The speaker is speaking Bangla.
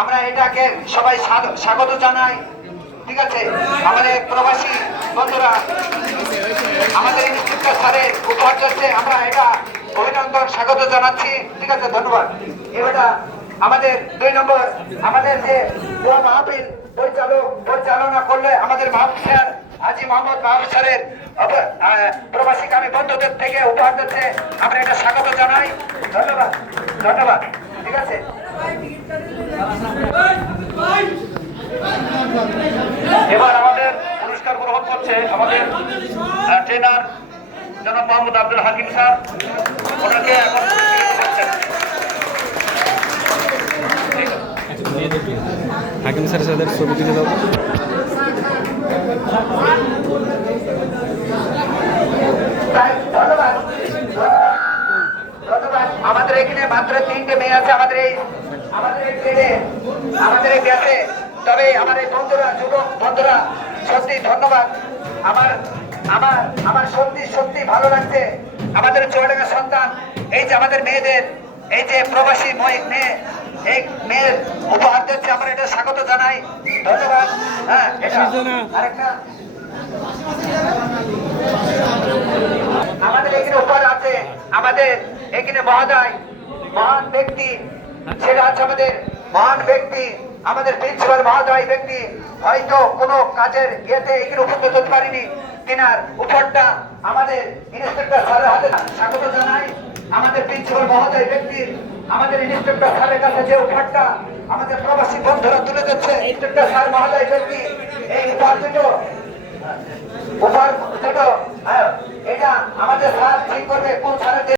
আমরা এটাকে সবাই স্বাগত জানাই। ঠিক আছে, আমাদের প্রবাসী বন্ধুরা আমাদের ইনস্টিটিউটর স্যারের উপহার দিচ্ছে, আমরা এটা অভিনন্দন স্বাগত জানাচ্ছি। ঠিক আছে, ধন্যবাদ। এবারটা আমাদের 2 নম্বর আমাদের যে মাহফিল পরিচালনা করলে আমাদের মাহফিল স্যার হাজী মোহাম্মদ মাহমুদ স্যারের প্রবাসীকামী বন্ধুদের থেকে উপহার দিচ্ছে, আমরা এটা স্বাগত জানাই। ধন্যবাদ ধন্যবাদ। ঠিক আছে, এবার আমাদের পুরস্কার গ্রহণ করছে আমাদের ট্রেনার জনাব মোহাম্মদ আব্দুল হাকিম স্যার। ওনাকে এখন হাকিম স্যারের সাথে ছবি তুলে দাও। আমাদের এখানে মাত্র 3টে মেয়ে আছে আমাদের এই ব্যাচে। তবে আমার এই বন্ধুরা, যুবক বন্ধুরা, সত্যি ধন্যবাদ। আমার সত্যি ভালো লাগছে। আমাদের চুয়াডাঙ্গা সন্তান, এই যে আমাদের মেয়েদের, এই যে প্রবাসী মেয়ে, এই মেয়ের উপহার দিচ্ছে, আমরা এটা স্বাগত জানাই। ধন্যবাদ। হ্যাঁ, এটা আরেকটা আমাদের এখানে উপহার আছে। আমাদের এখানে মহান ব্যক্তি, সেটা হচ্ছে আমাদের মহান ব্যক্তি, আমাদের প্রিন্সিপাল মহোদয় ব্যক্তি। হয়তো কোনো কাজের ইয়েতে এখানে উপস্থিত হতে পারিনি, তিনার উপহারটা আমাদের ইন্সপেক্টর স্যারের হাতে স্বাগত জানাই। আমাদের প্রিন্সিপাল মহোদয় ব্যক্তির, আমাদের ইন্সপেক্টর স্যারের কাছে যে উপহারটা আমাদের প্রবাসী বন্ধুরা তুলে দিচ্ছে, ইন্সপেক্টর স্যার মহোদয় ব্যক্তি এই উপহার দুটো এটা আমাদের স্যার ঠিক করবে কোন স্যারের